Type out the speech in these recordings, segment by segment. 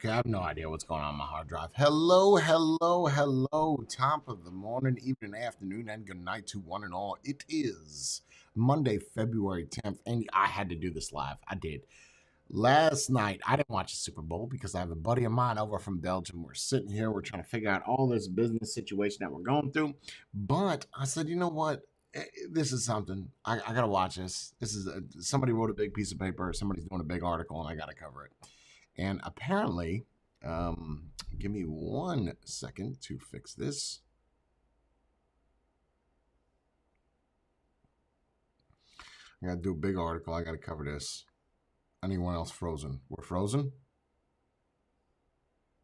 Okay, I have no idea what's going on my hard drive. Hello, hello, hello. Top of the morning, evening, afternoon, and good night to one and all. It is Monday, February 10th, and I had to do this live. I did. Last night, I didn't watch the Super Bowl because I have a buddy of mine over from Belgium. We're sitting here, we're trying to figure out all this business situation that we're going through. But I said, you know what? This is something. I got to watch this. Somebody wrote a big piece of paper, somebody's doing a big article, and I got to cover it. And apparently, give me 1 second to fix this. I got to do a big article. I got to cover this. Anyone else frozen? We're frozen?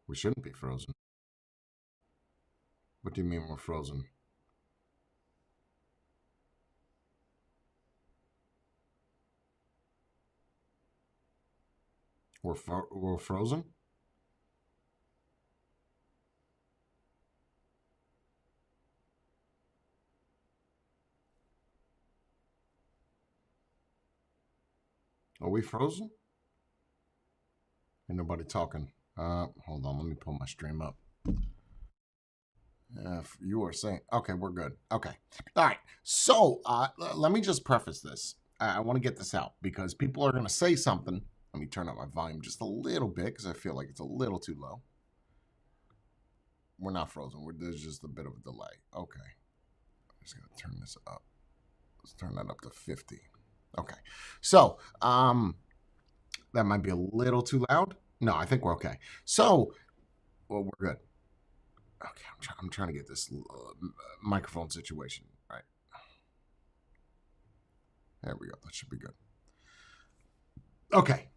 We shouldn't be frozen. What do you mean we're frozen? We're frozen? Are we frozen? Ain't nobody talking. Hold on, let me pull my stream up. If you are saying, okay, we're good. Okay. All right. So let me just preface this. I want to get this out because people are going to say something. Let me turn up my volume just a little bit because I feel like it's a little too low. We're not frozen. There's just a bit of a delay. Okay. I'm just going to turn this up. Let's turn that up to 50. Okay. So that might be a little too loud. No, I think we're okay. So, well, we're good. Okay, I'm trying to get this microphone situation right. There we go. That should be good. Okay.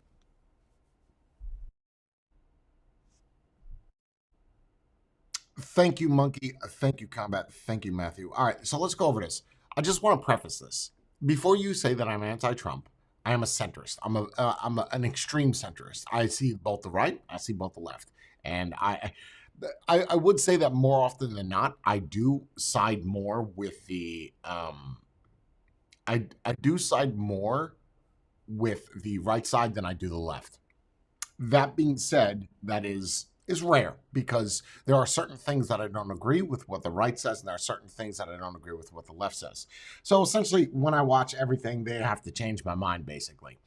Thank you, Monkey. Thank you, Combat. Thank you, Matthew. All right, so let's go over this. I just want to preface this. Before you say that I'm anti-Trump, I am a centrist. I'm an extreme centrist. I see both the right, I see both the left. And I would say that more often than not, I do side more with the I do side more with the right side than I do the left. That being said, that is rare because there are certain things that I don't agree with what the right says, and there are certain things that I don't agree with what the left says. So essentially, when I watch everything, they have to change my mind, basically.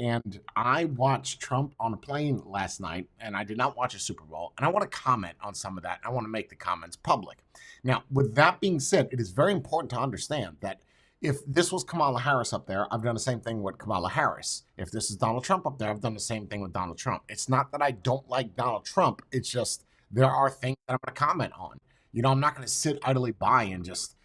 And I watched Trump on a plane last night, and I did not watch a Super Bowl. And I want to comment on some of that. I want to make the comments public. Now, with that being said, it is very important to understand that if this was Kamala Harris up there, I've done the same thing with Kamala Harris. If this is Donald Trump up there, I've done the same thing with Donald Trump. It's not that I don't like Donald Trump. It's just there are things that I'm going to comment on. You know, I'm not going to sit idly by and just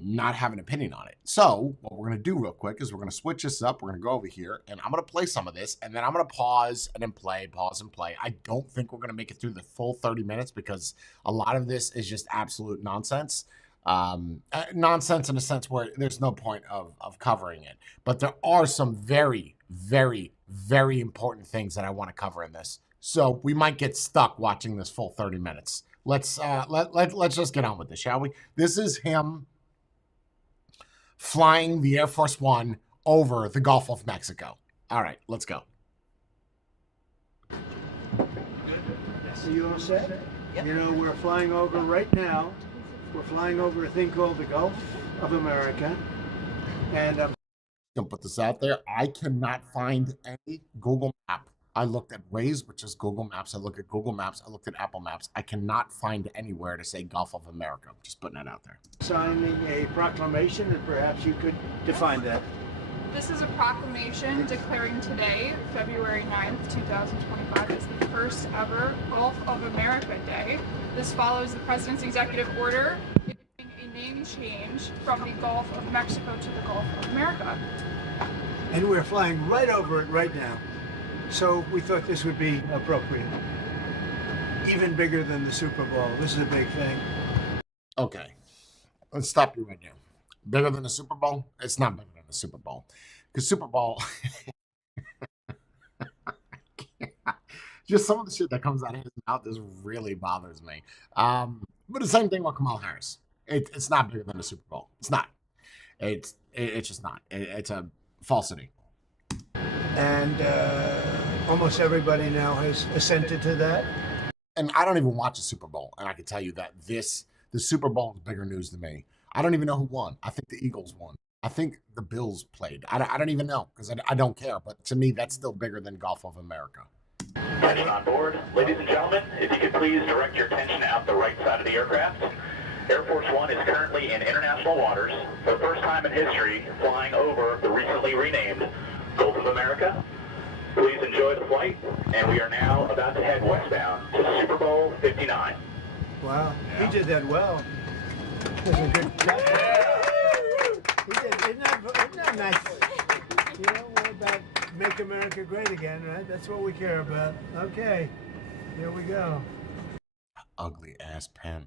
not have an opinion on it. So what we're going to do real quick is we're going to switch this up. We're going to go over here, and I'm going to play some of this, and then I'm going to pause and then play, pause and play. I don't think we're going to make it through the full 30 minutes because a lot of this is just absolute nonsense. Nonsense in a sense where there's no point of covering it. But there are some very, very, very important things that I want to cover in this. So we might get stuck watching this full 30 minutes. Let's just get on with this, shall we? This is him flying the Air Force One over the Gulf of Mexico. All right, let's go. So you all set? Yep. You know, we're flying over right now. We're flying over a thing called the Gulf of America. And I'm going to put this out there. I cannot find any Google map. I looked at Waze, which is Google Maps. I looked at Google Maps. I looked at Apple Maps. I cannot find anywhere to say Gulf of America. Just putting that out there. Signing a proclamation, and perhaps you could define that. This is a proclamation declaring today, February 9th, 2025, as the first ever Gulf of America Day. This follows the President's executive order giving a name change from the Gulf of Mexico to the Gulf of America. And we're flying right over it right now. So we thought this would be appropriate. Even bigger than the Super Bowl. This is a big thing. Okay. Let's stop you right now. Bigger than the Super Bowl? It's not bigger than the Super Bowl. Because Super Bowl... just some of the shit that comes out of his mouth just really bothers me. But the same thing with Kamala Harris. It's not bigger than the Super Bowl. It's not. It's just not. It's a falsity. And almost everybody now has assented to that. And I don't even watch the Super Bowl, and I can tell you that the Super Bowl is bigger news to me. I don't even know who won. I think the Eagles won. I think the Bills played. I don't even know because I don't care. But to me, that's still bigger than Gulf of America. Attention on board. Ladies and gentlemen, if you could please direct your attention out the right side of the aircraft. Air Force One is currently in international waters for the first time in history, flying over the recently renamed Gulf of America. Please enjoy the flight, and we are now about to head westbound to Super Bowl 59. Wow, he did that well. That's a good job. He did. Isn't that nice? You know, we're about make America great again, right? That's what we care about. Okay, here we go. Ugly ass pen.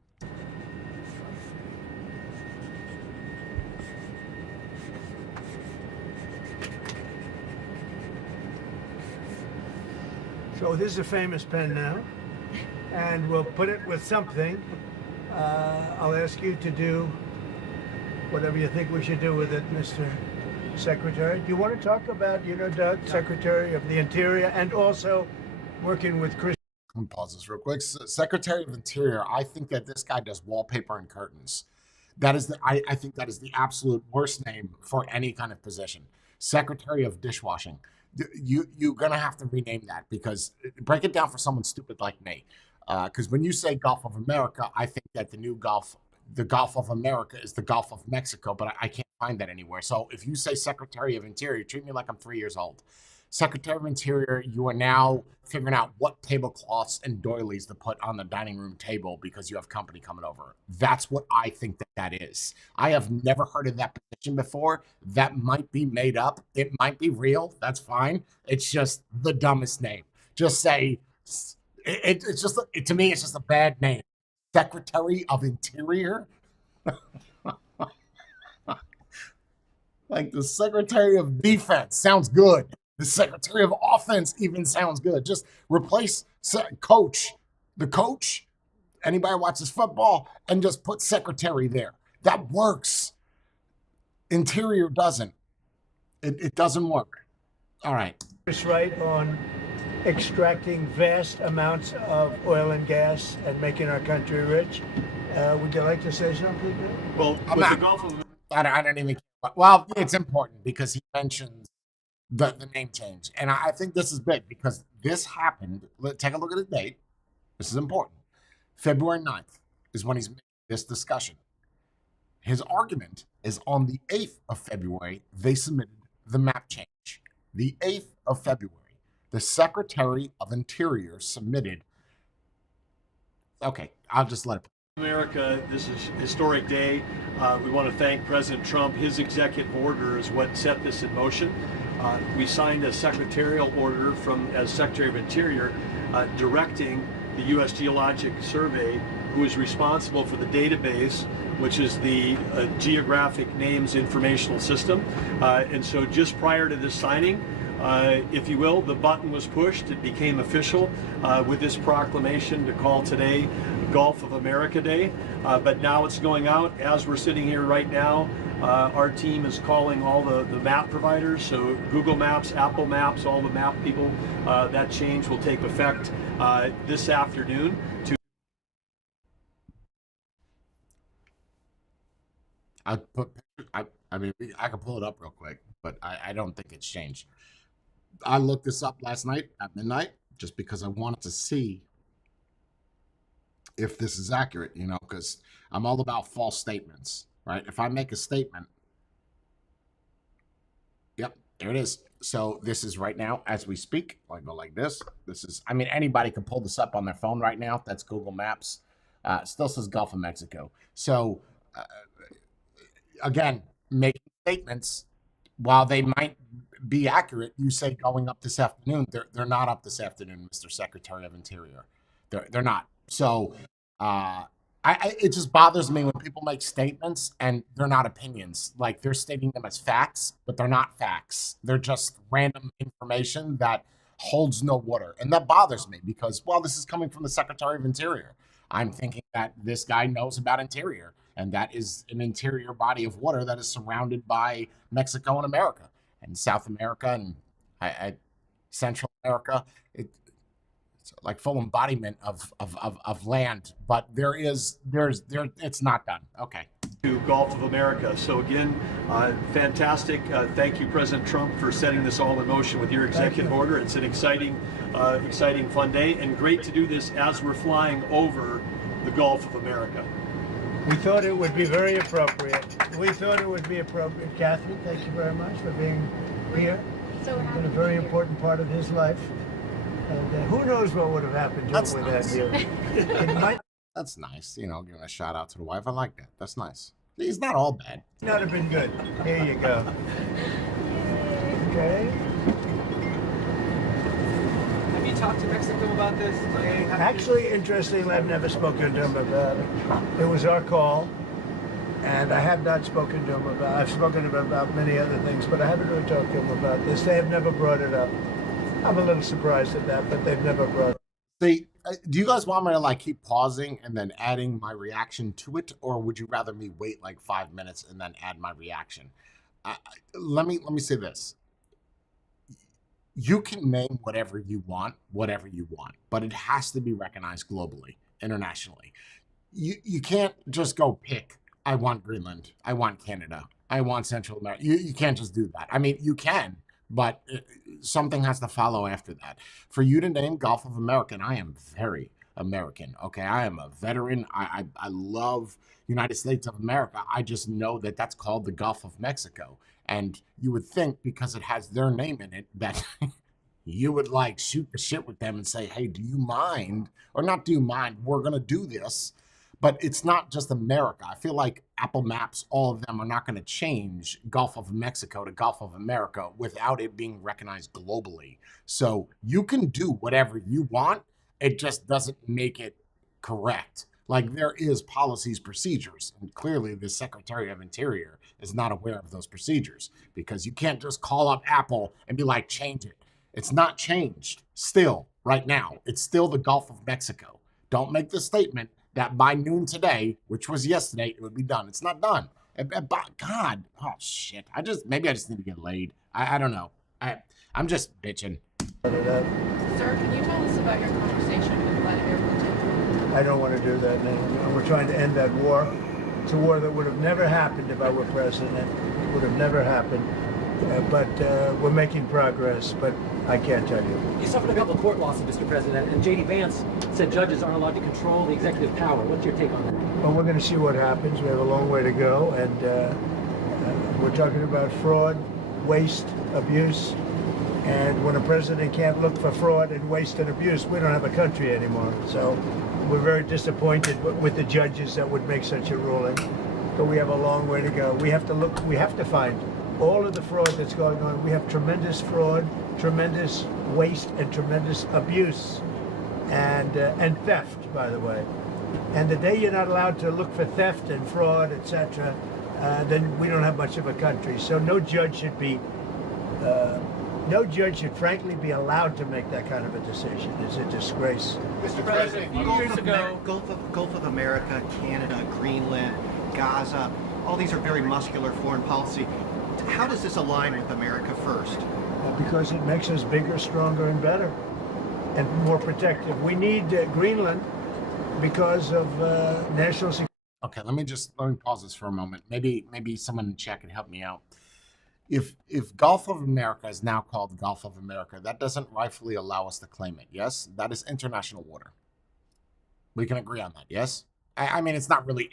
So this is a famous pen now, and we'll put it with something. I'll ask you to do whatever you think we should do with it, Mr. Secretary. Do you want to talk about, Doug, Secretary of the Interior, and also working with Chris? Let me pause this real quick. Secretary of Interior, I think that this guy does wallpaper and curtains. I think that is the absolute worst name for any kind of position. Secretary of Dishwashing. You're gonna have to rename that, because break it down for someone stupid like me. Because when you say Gulf of America, I think that the Gulf of America is the Gulf of Mexico, but I can't find that anywhere. So if you say Secretary of Interior, treat me like I'm 3 years old. Secretary of Interior, you are now figuring out what tablecloths and doilies to put on the dining room table because you have company coming over. That's what I think that is. I have never heard of that position before. That might be made up. It might be real. That's fine. It's just the dumbest name. Just say, to me, it's just a bad name. Secretary of Interior? Like the Secretary of Defense sounds good. The Secretary of Offense even sounds good. Just replace coach, the coach, anybody watches football, and just put secretary there. That works. Interior doesn't. It doesn't work. All right. Chris Wright on extracting vast amounts of oil and gas and making our country rich. Would you like to say something? Well, with the Gulf of I don't even care. Well, it's important because he mentions the name change. And I think this is big because this happened. Take a look at the date. This is important. February 9th is when he's making this discussion. His argument is on the 8th of February, they submitted the map change. The 8th of February, the Secretary of Interior submitted. Okay, I'll just let it. America, this is a historic day. We want to thank President Trump. His executive order is what set this in motion. We signed a secretarial order as Secretary of Interior directing the U.S. Geologic Survey, who is responsible for the database, which is the Geographic Names Informational System. And so just prior to this signing, if you will, the button was pushed. It became official with this proclamation to call today Gulf of America Day. But now it's going out. As we're sitting here right now, our team is calling all the map providers, so Google Maps, Apple Maps, all the map people. That change will take effect this afternoon. I mean, I can pull it up real quick, but I don't think it's changed. I looked this up last night at midnight just because I wanted to see if this is accurate, because I'm all about false statements, right? If I make a statement, yep, there it is. So this is right now as we speak. I go like this. This is, I mean, anybody can pull this up on their phone right now. That's Google Maps. Still says Gulf of Mexico. So again, making statements, while they might be accurate, you say going up this afternoon. They're not up this afternoon, Mr. Secretary of Interior. They're not. So it just bothers me when people make statements and they're not opinions. Like they're stating them as facts, but they're not facts. They're just random information that holds no water. And that bothers me because, well, this is coming from the Secretary of Interior. I'm thinking that this guy knows about Interior, and that is an interior body of water that is surrounded by Mexico and America and South America. And Central America. It's like full embodiment of land, but there's it's not done. Okay. To Gulf of America. So again, fantastic. Thank you, President Trump, for setting this all in motion with your executive order. It's an exciting, fun day, and great to do this as we're flying over the Gulf of America. We thought it would be very appropriate. Catherine, thank you very much for being here. So we're It's been happy a to very be here. important part of his life. And who knows what would have happened to That's him nice. without you. It might That's nice. You know, giving a shout out to the wife. I like that. That's nice. He's not all bad. not have been good. Here you go. Okay. Have you talked to Mexico about this? Actually, interestingly, I've never spoken to him about it. It was our call, and I have not spoken to him about. I've spoken to him about many other things, but I haven't really talked to him about this. They have never brought it up. I'm a little surprised at that, but they've never brought it up. See, do you guys want me to like keep pausing and then adding my reaction to it, or would you rather me wait like 5 minutes and then add my reaction? Let me say this. You can name whatever you want, but it has to be recognized globally, internationally. You can't just go pick, I want Greenland, I want Canada, I want Central America. You can't just do that. I mean, you can, but something has to follow after that. For you to name Gulf of America, and I am very American, okay? I am a veteran. I love United States of America. I just know that that's called the Gulf of Mexico. And you would think because it has their name in it that you would like shoot the shit with them and say, hey, do you mind? Or not do you mind? We're going to do this. But it's not just America. I feel like Apple Maps, all of them are not going to change Gulf of Mexico to Gulf of America without it being recognized globally. So you can do whatever you want. It just doesn't make it correct. Like there is policies, procedures, and clearly the Secretary of Interior is not aware of those procedures because you can't just call up Apple and be like, change it. It's not changed still right now. It's still the Gulf of Mexico. Don't make the statement that by noon today, which was yesterday, it would be done. It's not done. God, oh shit. Maybe I just need to get laid. I don't know. I'm just bitching. Sir, can you tell us about your conversation with Vladimir Putin? I don't want to do that now. We're trying to end that war. It's a war that would have never happened if I were president. It would have never happened. But we're making progress, but I can't tell you. You suffered a couple of court losses, Mr. President, and J.D. Vance said judges aren't allowed to control the executive power. What's your take on that? Well, we're going to see what happens. We have a long way to go, and we're talking about fraud, waste, abuse. And when a president can't look for fraud and waste and abuse, we don't have a country anymore. So we're very disappointed with the judges that would make such a ruling. But we have a long way to go. We have to find all of the fraud that's going on. We have tremendous fraud, tremendous waste, and tremendous abuse, and theft, by the way. And the day you're not allowed to look for theft and fraud, etc., then we don't have much of a country. So no judge should frankly be allowed to make that kind of a decision. It's a disgrace. Mr. President, a few years ago, Gulf of America, Canada, Greenland, Gaza, all these are very muscular foreign policy. How does this align with America first? Because it makes us bigger, stronger, and better, and more protective. We need Greenland because of national security. Okay, let me pause this for a moment. Maybe someone in chat can help me out. If Gulf of America is now called Gulf of America, that doesn't rightfully allow us to claim it. Yes, that is international water. We can agree on that. Yes, I mean it's not really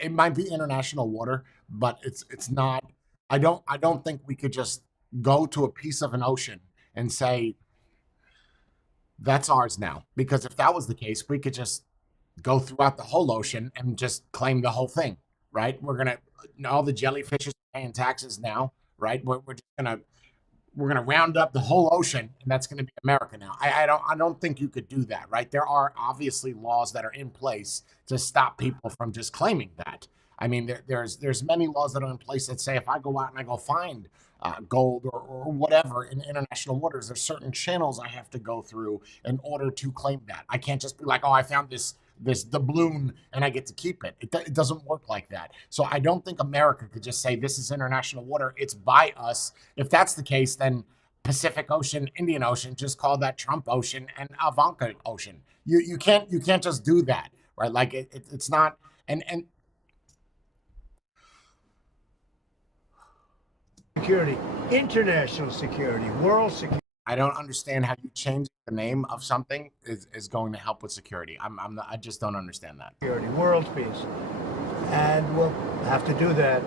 it might be international water, but it's not. I don't think we could just go to a piece of an ocean and say that's ours now. Because if that was the case, we could just go throughout the whole ocean and just claim the whole thing, right? All the jellyfish are paying taxes now, right? We're gonna round up the whole ocean, and that's gonna be America now. I don't think you could do that, right? There are obviously laws that are in place to stop people from just claiming that. I mean, there's many laws that are in place that say if I go out and I go find gold or whatever in international waters, there's certain channels I have to go through in order to claim that. I can't just be like, oh, I found this doubloon and I get to keep it. It doesn't work like that. So I don't think America could just say this is international water. It's by us. If that's the case, then Pacific Ocean, Indian Ocean, just call that Trump Ocean and Ivanka Ocean. You can't just do that, right? Like it's not. And security, international security, world security. I don't understand how you change the name of something is going to help with security. I just don't understand that. Security, world peace, and we'll have to do that.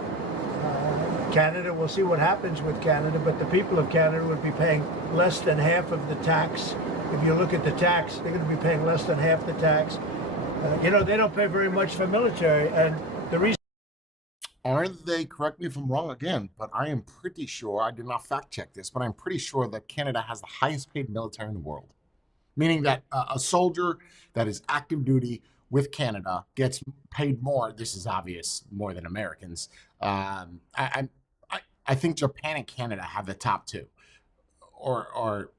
Canada, we'll see what happens with Canada, but the people of Canada would be paying less than half of the tax. If you look at the tax, they're going to be paying less than half the tax. You know, they don't pay very much for military, and the reason. Aren't they, correct me if I'm wrong again, but I am pretty sure, I did not fact check this, but I'm pretty sure that Canada has the highest paid military in the world. Meaning that a soldier that is active duty with Canada gets paid more. This is obvious, more than Americans. I think Japan and Canada have the top two, or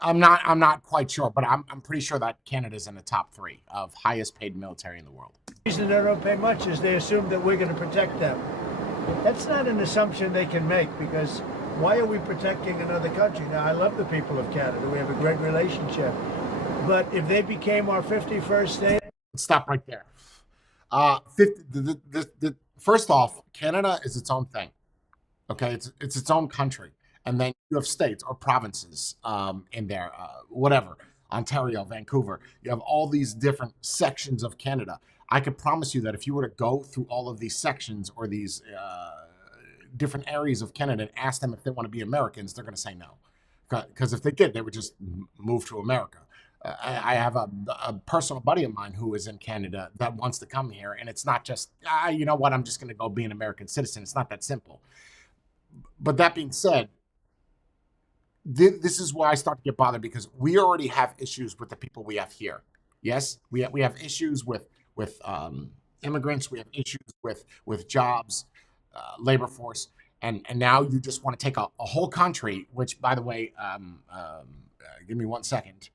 I'm not quite sure, but I'm pretty sure that Canada's in the top three of highest paid military in the world. The reason they don't pay much is they assume that we're going to protect them. That's not an assumption they can make, because why are we protecting another country? Now, I love the people of Canada. We have a great relationship. But if they became our 51st state. Let's stop right there. First off, Canada is its own thing. Okay, it's its own country. And then you have states or provinces in there, whatever, Ontario, Vancouver. You have all these different sections of Canada. I could promise you that if you were to go through all of these sections or these different areas of Canada and ask them if they want to be Americans, they're going to say no. Because if they did, they would just move to America. I have a personal buddy of mine who is in Canada that wants to come here. And it's not just, you know what, I'm just going to go be an American citizen. It's not that simple. But that being said, this is why I start to get bothered, because we already have issues with the people we have here. Yes, we have issues with immigrants. We have issues with jobs, labor force, and now you just want to take a whole country. Which, by the way, give me 1 second.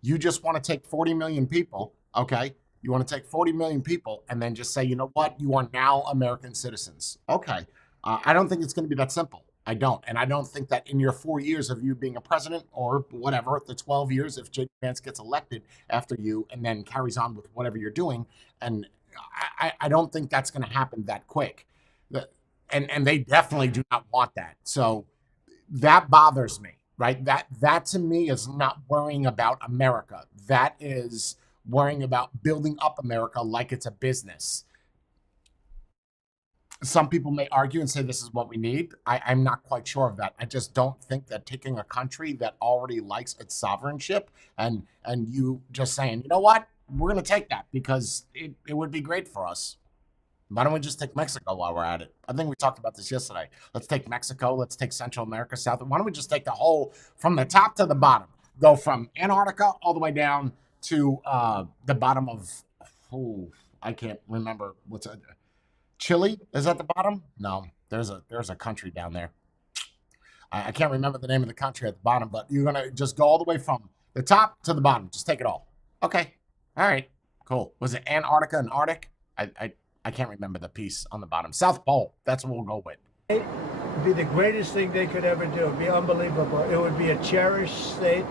You just want to take 40 million people, okay? You want to take 40 million people and then just say, you know what? You are now American citizens. Okay. I don't think it's going to be that simple. I don't. And I don't think that in your 4 years of you being a president, or whatever, the 12 years, if J.D. Vance gets elected after you and then carries on with whatever you're doing, and I don't think that's going to happen that quick. And they definitely do not want that. So that bothers me, right? That to me is not worrying about America. That is worrying about building up America like it's a business. Some people may argue and say this is what we need. I'm not quite sure of that. I just don't think that taking a country that already likes its sovereignship and you just saying, you know what, we're going to take that because it would be great for us. Why don't we just take Mexico while we're at it? I think we talked about this yesterday. Let's take Mexico. Let's take Central America, South. Why don't we just take the whole, from the top to the bottom, go from Antarctica all the way down to the bottom of, I can't remember what's it. Chile is at the bottom. No, there's a country down there. I can't remember the name of the country at the bottom, but you're gonna just go all the way from the top to the bottom. Just take it all. Okay, all right, cool. Was it Antarctica and Arctic? I can't remember the piece on the bottom. South Pole. That's what we'll go with. It would be the greatest thing they could ever do. It would be unbelievable. It would be a cherished state.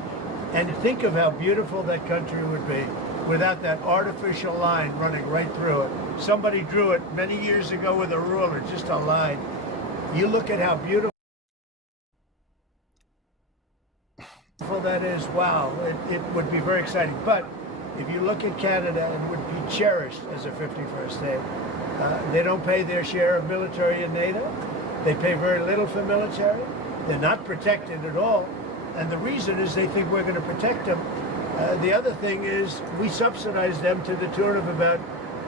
And think of how beautiful that country would be without that artificial line running right through it. Somebody drew it many years ago with a ruler, just a line. You look at how beautiful that is. Wow, it would be very exciting. But if you look at Canada, it would be cherished as a 51st state. They don't pay their share of military in NATO. They pay very little for military. They're not protected at all. And the reason is they think we're going to protect them. The other thing is we subsidize them to the tune of about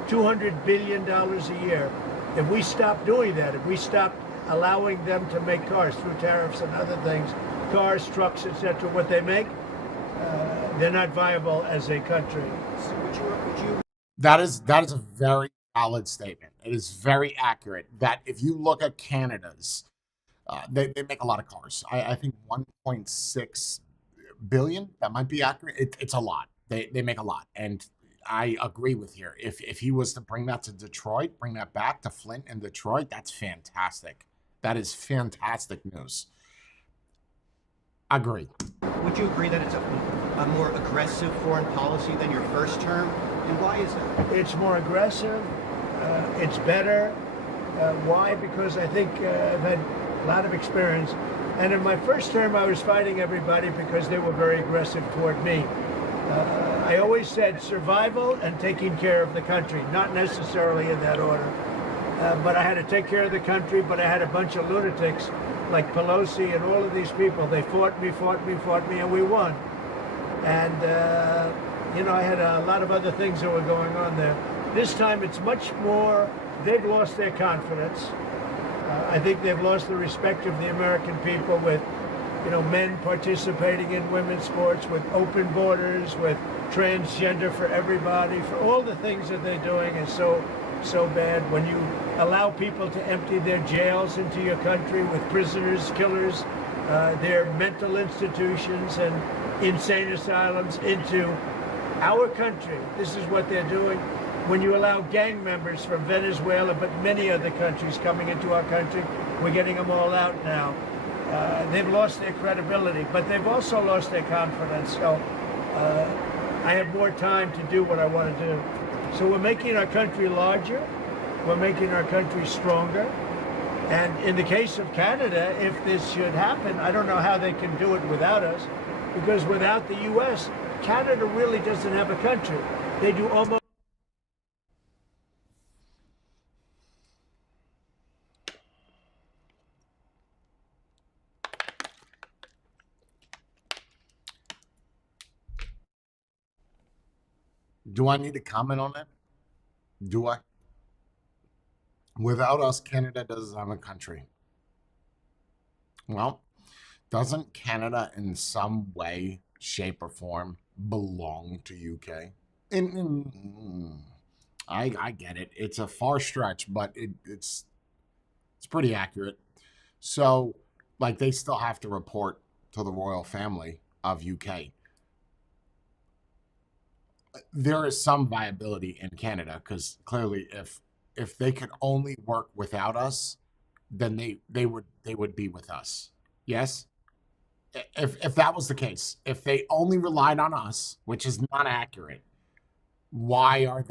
$200 billion a year. If we stop doing that, if we stop allowing them to make cars through tariffs and other things, cars, trucks, etc., what they make, they're not viable as a country. So would you... That is a very valid statement. It is very accurate that if you look at Canada's, they make a lot of cars. I think 1.6 billion. That might be accurate. It's a lot. They make a lot, and I agree with here. If he was to bring that to Detroit, bring that back to Flint and Detroit, that's fantastic. That is fantastic news. Agree. Would you agree that it's a more aggressive foreign policy than your first term? And why is that? It's more aggressive. It's better. Why? Because I think I've had a lot of experience. And in my first term, I was fighting everybody because they were very aggressive toward me. I always said survival and taking care of the country, not necessarily in that order. But I had to take care of the country, but I had a bunch of lunatics like Pelosi and all of these people. They fought me, and we won. And, I had a lot of other things that were going on there. This time it's much more, they've lost their confidence. I think they've lost the respect of the American people with, men participating in women's sports, with open borders, with transgender for everybody, for all the things that they're doing is so bad. When you allow people to empty their jails into your country with prisoners, killers, their mental institutions and insane asylums into our country, this is what they're doing. When you allow gang members from Venezuela, but many other countries coming into our country, we're getting them all out now. They've lost their credibility, but they've also lost their confidence. So I have more time to do what I want to do. So we're making our country larger. We're making our country stronger. And in the case of Canada, if this should happen, I don't know how they can do it without us, because without the U.S., Canada really doesn't have a country. They do almost... Do I need to comment on that? Do I? Without us, Canada doesn't have a country. Well, doesn't Canada in some way, shape, or form belong to UK? I get it. It's a far stretch, but it's pretty accurate. So, like, they still have to report to the royal family of UK. There is some viability in Canada because clearly, if they could only work without us, then they would be with us. Yes. If that was the case, if they only relied on us, which is not accurate, why have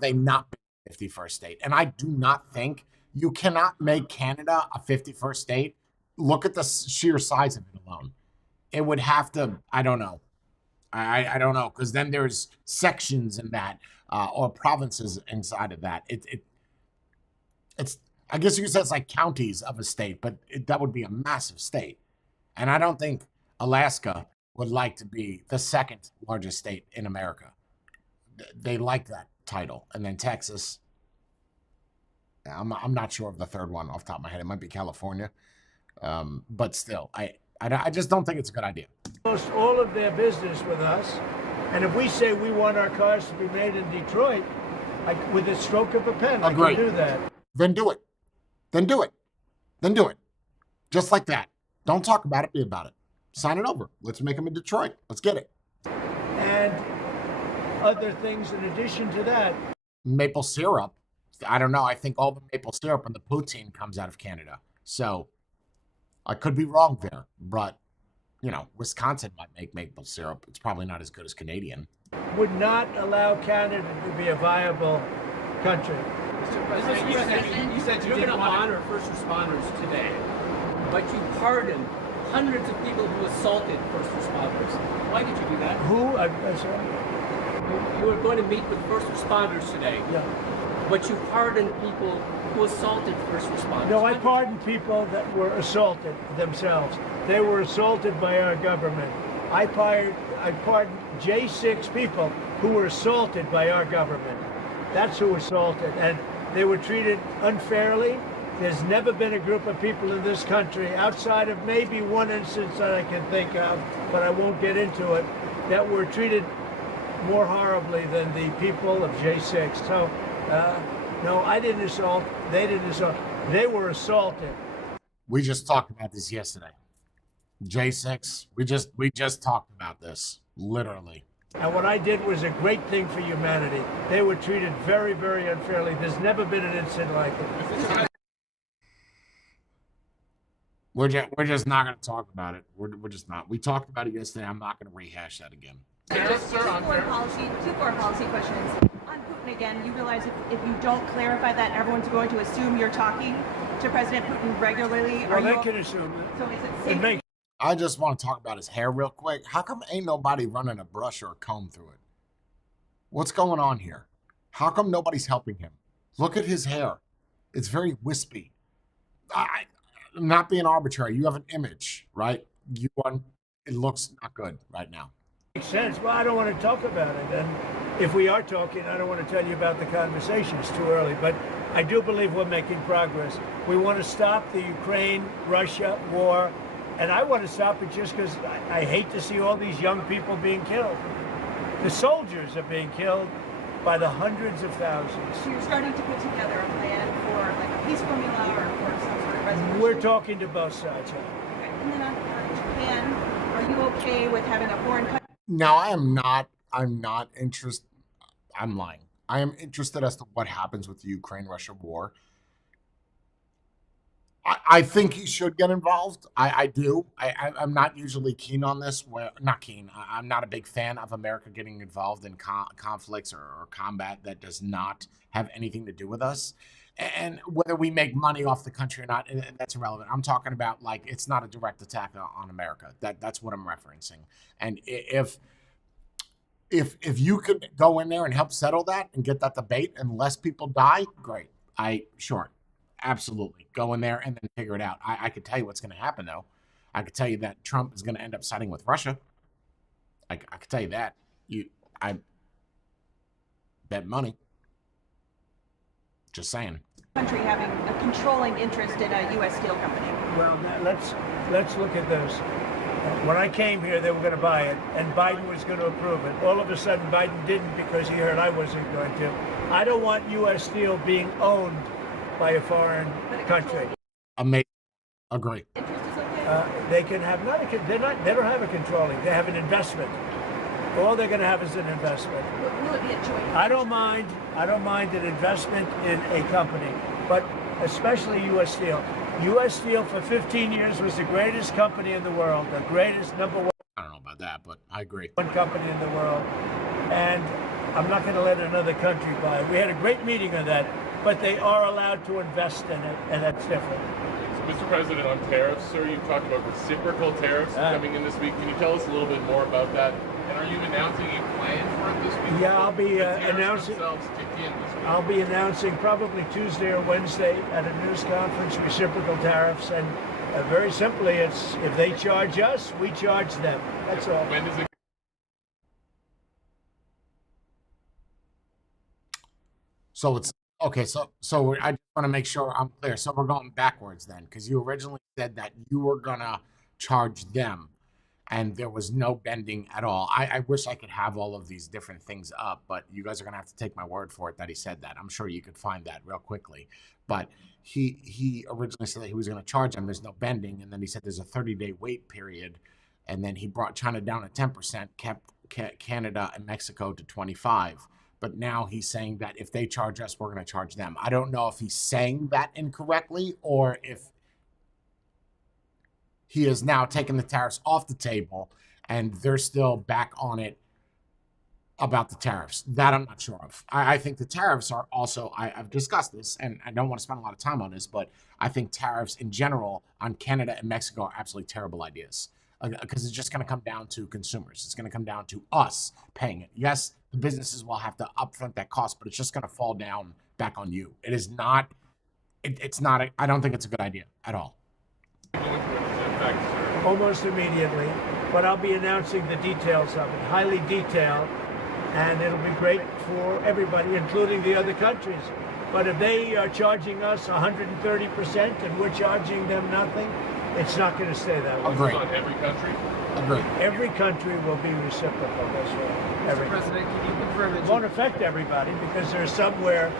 they not been 51st state? And I do not think you cannot make Canada a 51st state. Look at the sheer size of it alone. It would have to, I don't know. I don't know, because then there's sections in that or provinces inside of that. It's I guess you could say it's like counties of a state, but that would be a massive state. And I don't think Alaska would like to be the second largest state in America. They like that title. And then Texas, I'm not sure of the third one off the top of my head. It might be California. But still, I just don't think it's a good idea. Almost all of their business with us, and if we say we want our cars to be made in Detroit, with a stroke of a pen, I can do that. Then do it. Then do it. Then do it. Just like that. Don't talk about it, be about it. Sign it over. Let's make them in Detroit. Let's get it. And other things in addition to that. Maple syrup. I don't know. I think all the maple syrup and the poutine comes out of Canada. So I could be wrong there, but Wisconsin might make maple syrup. It's probably not as good as Canadian. Would not allow Canada to be a viable country. Mr. President, you said you didn't want to honor first responders today, but you pardoned hundreds of people who assaulted first responders. Why did you do that? Who? I'm sorry. You were going to meet with first responders today. Yeah. But you pardoned people who assaulted first responders. No, I pardoned people that were assaulted themselves. They were assaulted by our government. I pardoned J6 people who were assaulted by our government. That's who assaulted, and they were treated unfairly. There's never been a group of people in this country, outside of maybe one instance that I can think of, but I won't get into it, that were treated more horribly than the people of J6. So, no, I didn't assault. They didn't assault. They were assaulted. We just talked about this yesterday. J6. We just talked about this, literally. And what I did was a great thing for humanity. They were treated very, very unfairly. There's never been an incident like it. We're just not going to talk about it. We're just not. We talked about it yesterday. I'm not going to rehash that again. Just two foreign policy questions. On Putin again, you realize if you don't clarify that, everyone's going to assume you're talking to President Putin regularly. Well, they can assume that. So is it safe? I just want to talk about his hair real quick. How come ain't nobody running a brush or a comb through it? What's going on here? How come nobody's helping him? Look at his hair. It's very wispy. I'm not being arbitrary. You have an image, right? It looks not good right now. Makes sense. Well, I don't want to talk about it. And if we are talking, I don't want to tell you about the conversation. It's too early. But I do believe we're making progress. We want to stop the Ukraine-Russia war. And I want to stop it just because I hate to see all these young people being killed. The soldiers are being killed by the hundreds of thousands. So you're starting to put together a plan for like a peace formula or some sort of resolution? We're talking to both sides. Okay. And then on Japan, are you okay with having a foreign country? No, I'm not interested. I'm lying. I am interested as to what happens with the Ukraine-Russia war. I think he should get involved. I do. I'm not usually keen on this. Not keen. I'm not a big fan of America getting involved in conflicts or combat that does not have anything to do with us. And whether we make money off the country or not, that's irrelevant. I'm talking about, like, it's not a direct attack on America. That's what I'm referencing. And if you could go in there and help settle that and get that debate and less people die, great. Sure. Absolutely. Go in there and then figure it out. I could tell you what's going to happen, though. I could tell you that Trump is going to end up siding with Russia. I could tell you that. I bet money. Just saying. Country having a controlling interest in a U.S. steel company. Well, let's look at this. When I came here, they were going to buy it, and Biden was going to approve it. All of a sudden, Biden didn't because he heard I wasn't going to. I don't want U.S. steel being owned by a foreign country. Amazing. Agree. They can have they don't have a controlling. They have an investment. All they're going to have is an investment. Will it be a joint? I don't mind an investment in a company, but especially U.S. Steel. U.S. Steel for 15 years was the greatest company in the world, the greatest #1. I don't know about that, but I agree. One company in the world, and I'm not going to let another country buy it. We had a great meeting on that. But they are allowed to invest in it, and that's different. So, Mr. President, on tariffs, sir, you've talked about reciprocal tariffs coming in this week. Can you tell us a little bit more about that? And are you announcing a plan for it this week? Yeah, I'll be announcing. I'll be announcing probably Tuesday or Wednesday at a news conference reciprocal tariffs, and very simply, it's if they charge us, we charge them. That's all. When does it? So it's okay. So I just want to make sure I'm clear. So we're going backwards then, because you originally said that you were gonna charge them, and there was no bending at all. I wish I could have all of these different things up, but you guys are gonna have to take my word for it that he said that. I'm sure you could find that real quickly. But he originally said that he was gonna charge them. There's no bending, and then he said there's a 30-day wait period, and then he brought China down to 10%, kept Canada and Mexico to 25%. But now he's saying that if they charge us, we're going to charge them. I don't know if he's saying that incorrectly or if he has now taken the tariffs off the table and they're still back on it about the tariffs. That I'm not sure of. I think the tariffs are also, I've discussed this, and I don't want to spend a lot of time on this, but I think tariffs in general on Canada and Mexico are absolutely terrible ideas. Because it's just going to come down to consumers. It's going to come down to us paying it. Yes, the businesses will have to upfront that cost, but it's just going to fall down back on you. It is not, it's not, I don't think it's a good idea at all. Almost immediately, but I'll be announcing the details of it, highly detailed, and it'll be great for everybody, including the other countries. But if they are charging us 130% and we're charging them nothing, it's not going to stay that way. Agree. On every country? Agree. Every country will be reciprocal. That's right. Mr. President, can you confirm that It won't affect everybody because there's some where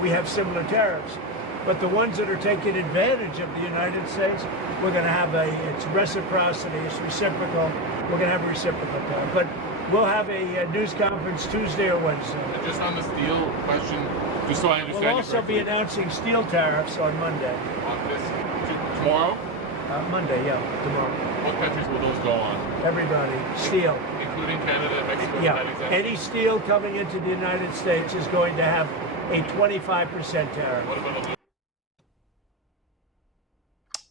we have similar tariffs. But the ones that are taking advantage of the United States, we're going to have it's reciprocity, it's reciprocal. We're going to have a reciprocal tariff. But We'll have a news conference Tuesday or Wednesday. And just on the steel question, just so I understand. We'll also be announcing steel tariffs on Monday. On this tomorrow? Monday, yeah, tomorrow. What countries will those go on? Everybody. Steel. Including Canada and Mexico? Yeah. Any steel coming into the United States is going to have a 25% tariff. What about aluminum?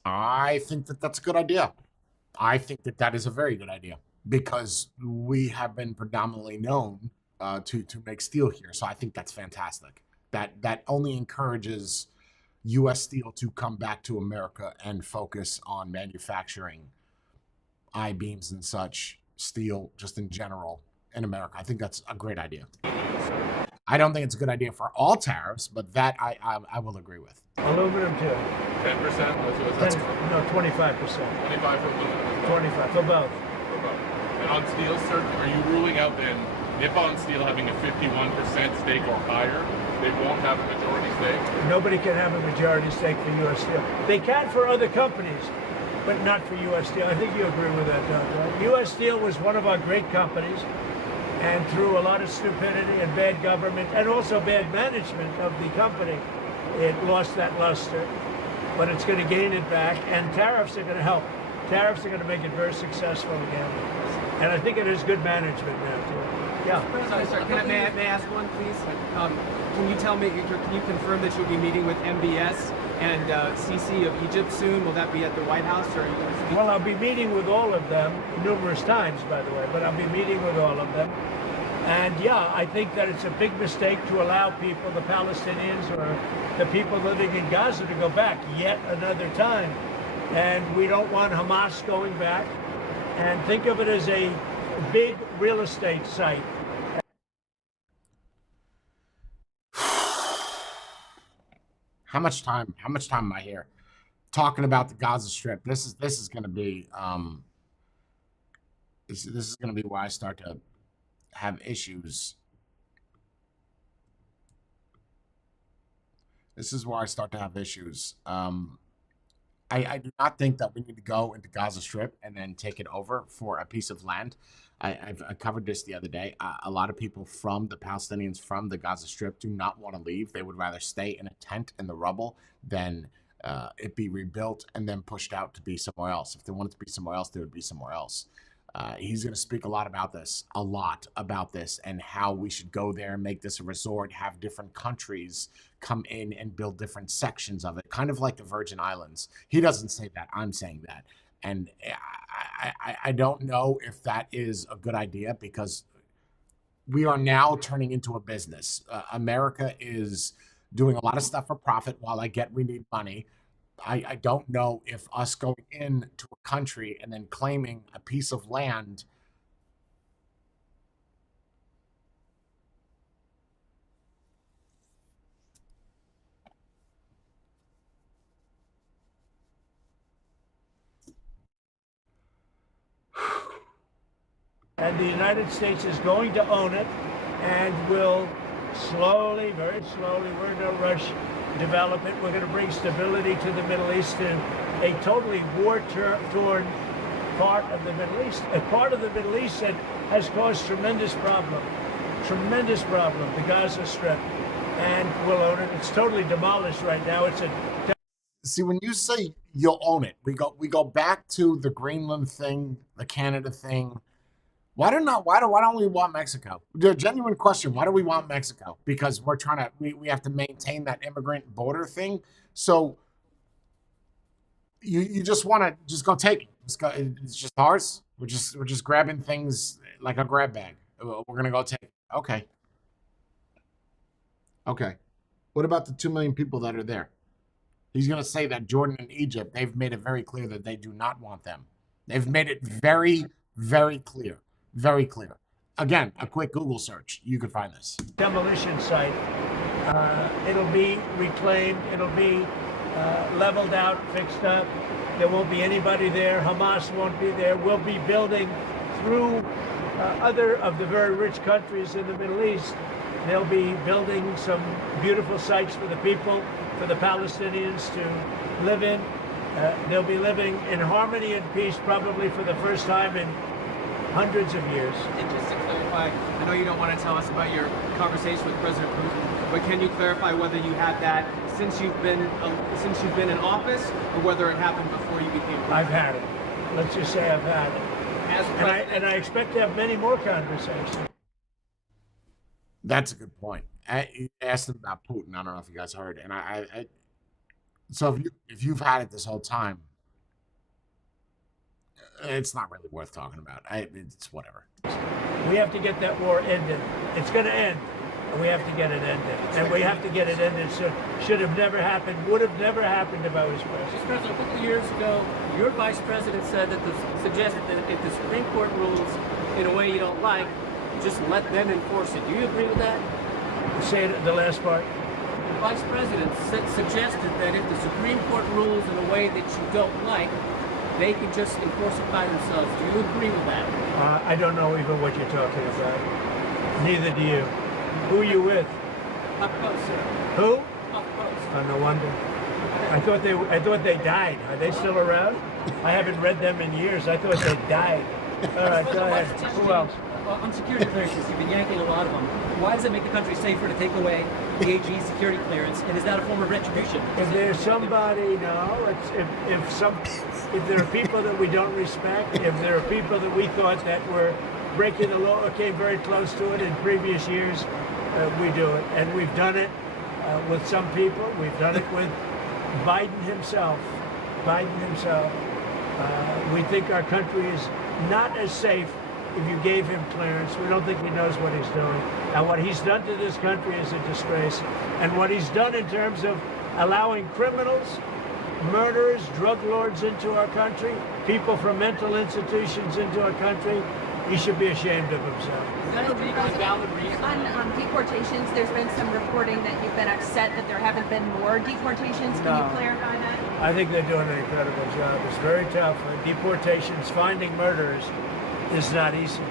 I think that that's a good idea. I think that that is a very good idea because we have been predominantly known to make steel here. So I think that's fantastic. That only encourages U.S. steel to come back to America and focus on manufacturing I-beams and such, steel just in general in America. I think that's a great idea. I don't think it's a good idea for all tariffs, but that I will agree with. Aluminum too. 10%? No, 25%. 25 for aluminum. 25 for both. And on steel, sir, are you ruling out then Nippon Steel having a 51% stake or higher? They won't have a majority stake? Nobody can have a majority stake for U.S. Steel. They can for other companies, but not for U.S. Steel. I think you agree with that, Doug, right? U.S. Steel was one of our great companies, and through a lot of stupidity and bad government and also bad management of the company, it lost that luster. But it's going to gain it back, and tariffs are going to help. Tariffs are going to make it very successful again. And I think it is good management now, too. Yeah. Sorry, sir. May I ask one, please? Can you tell me, can you confirm that you'll be meeting with MBS and CC of Egypt soon? Will that be at the White House, or are you going to speak? Well, I'll be meeting with all of them numerous times, by the way, but I'll be meeting with all of them. And yeah, I think that it's a big mistake to allow people, the Palestinians or the people living in Gaza, to go back yet another time. And we don't want Hamas going back. And think of it as a big real estate site. How much time am I here talking about the Gaza Strip? This is going to be this is going to be why I start to have issues. This is where I start to have issues. I do not think that we need to go into Gaza Strip and then take it over for a piece of land. I covered this the other day. A lot of people from the Palestinians from the Gaza Strip do not want to leave. They would rather stay in a tent in the rubble than it be rebuilt and then pushed out to be somewhere else. If they wanted to be somewhere else, they would be somewhere else. He's going to speak a lot about this, and how we should go there and make this a resort, have different countries come in and build different sections of it, kind of like the Virgin Islands. He doesn't say that. I'm saying that. And I don't know if that is a good idea because we are now turning into a business. America is doing a lot of stuff for profit. While I get we need money, I don't know if us going into a country and then claiming a piece of land and the United States is going to own it and will slowly, very slowly, we're in no rush, develop it. We're going to bring stability to the Middle East in a totally war-torn part of the Middle East, a part of the Middle East that has caused tremendous problem, the Gaza Strip, and we'll own it. It's totally demolished right now. It's a See, when you say you'll own it, we go back to the Greenland thing, the Canada thing. Why don't we want Mexico? The genuine question, why do we want Mexico? Because we're trying to we have to maintain that immigrant border thing. So you just want to just go take it. It's just ours. We're just grabbing things like a grab bag. We're gonna go take it. Okay. Okay. What about the 2 million people that are there? He's going to say that Jordan and Egypt, they've made it very clear that they do not want them. They've made it very, very clear. Very clear. Again, a quick Google search. You can find this. Demolition site. It'll be reclaimed. It'll be leveled out, fixed up. There won't be anybody there. Hamas won't be there. We'll be building through other of the very rich countries in the Middle East. They'll be building some beautiful sites for the people, for the Palestinians to live in. They'll be living in harmony and peace probably for the first time in hundreds of years. And just to clarify, I know you don't want to tell us about your conversation with President Putin, but can you clarify whether you had that since you've been in office, or whether it happened before you became president? I've had it. Let's just say I've had it. And I expect to have many more conversations. That's a good point. I asked him about Putin. I don't know if you guys heard. And so if you've had it this whole time, it's not really worth talking about. It's whatever. We have to get that war ended. It's going to end. And we have to get it ended. And we have to get it ended. So should have never happened, would have never happened if I was president. Mr. President, a couple of years ago, your vice president suggested that if the Supreme Court rules in a way you don't like, just let them enforce it. Do you agree with that? Say the last part. The vice president suggested that if the Supreme Court rules in a way that you don't like, they can just enforce it by themselves. Do you agree with that? I don't know even what you're talking about. Neither do you. Who are you with? Up close, sir. Who? Up close. Oh, no wonder. I thought they died. Are they still around? I haven't read them in years. I thought they died. All right, go ahead. Who else? On security clearances, you've been yanking a lot of them. Why does it make the country safer to take away the AG security clearance? And is that a form of retribution? If there's somebody, no. If there are people that we don't respect, if there are people that we thought that were breaking the law or came very close to it in previous years, we do it. And we've done it with some people. We've done it with Biden himself. We think our country is not as safe if you gave him clearance. We don't think he knows what he's doing. And what he's done to this country is a disgrace. And what he's done in terms of allowing criminals, murderers, drug lords into our country, people from mental institutions into our country, he should be ashamed of himself. Is that a valid reason? On deportations, there's been some reporting that you've been upset that there haven't been more deportations. Can you clarify that? I think they're doing an incredible job. It's very tough. Deportations, finding murderers is not easy.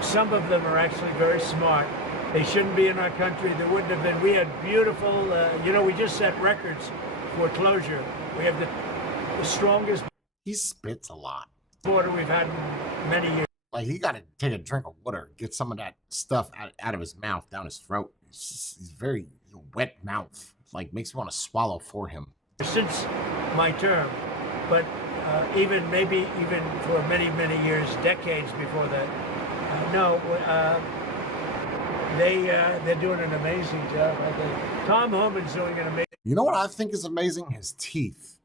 Some of them are actually very smart. They shouldn't be in our country. There wouldn't have been. We had beautiful, we just set records for closure. We have the strongest. He spits a lot. Border we've had in many years. Like, he got to take a drink of water, get some of that stuff out of his mouth, down his throat. He's very wet mouth. Like, makes me want to swallow for him. Since my term, but even for many, many years, decades before that. They're doing an amazing job. I think Tom Homan's doing an amazing. You know what I think is amazing? His teeth.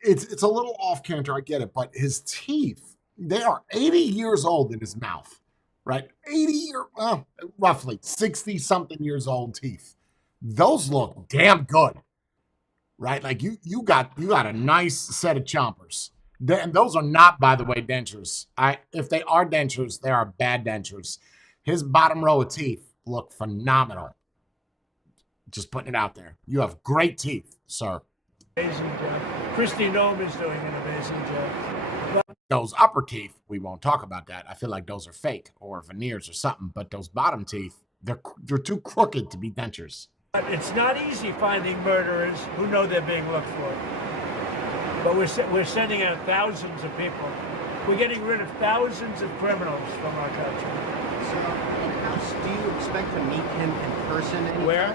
It's a little off canter, I get it, but his teeth, they are 80 years old in his mouth, right? Roughly 60-something years old teeth. Those look damn good, right? Like you got a nice set of chompers. And those are not, by the way, dentures. If they are dentures, they are bad dentures. His bottom row of teeth look phenomenal. Just putting it out there. You have great teeth, sir. Amazing job. Christy Nome is doing an amazing job. Those upper teeth, we won't talk about that. I feel like those are fake or veneers or something. But those bottom teeth, they're too crooked to be dentures. But it's not easy finding murderers who know they're being looked for. But we're sending out thousands of people. We're getting rid of thousands of criminals from our country. So, do you expect to meet him in person? Where?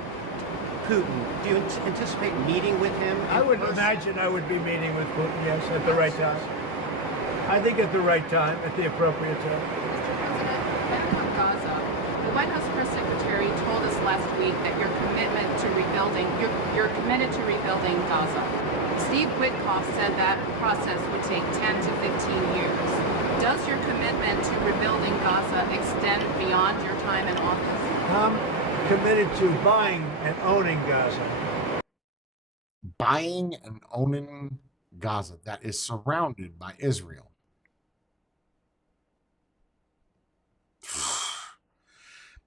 Putin. Do you anticipate meeting with him? I would imagine I would be meeting with Putin, yes, at the right time. I think at the right time, at the appropriate time. Mr. President, back on Gaza, the White House press secretary told us last week that you're committed to rebuilding Gaza. Steve Witkoff said that process would take 10 to 15 years. Does your commitment to rebuilding Gaza extend beyond your time in office? Committed to buying and owning Gaza. Buying and owning Gaza that is surrounded by Israel.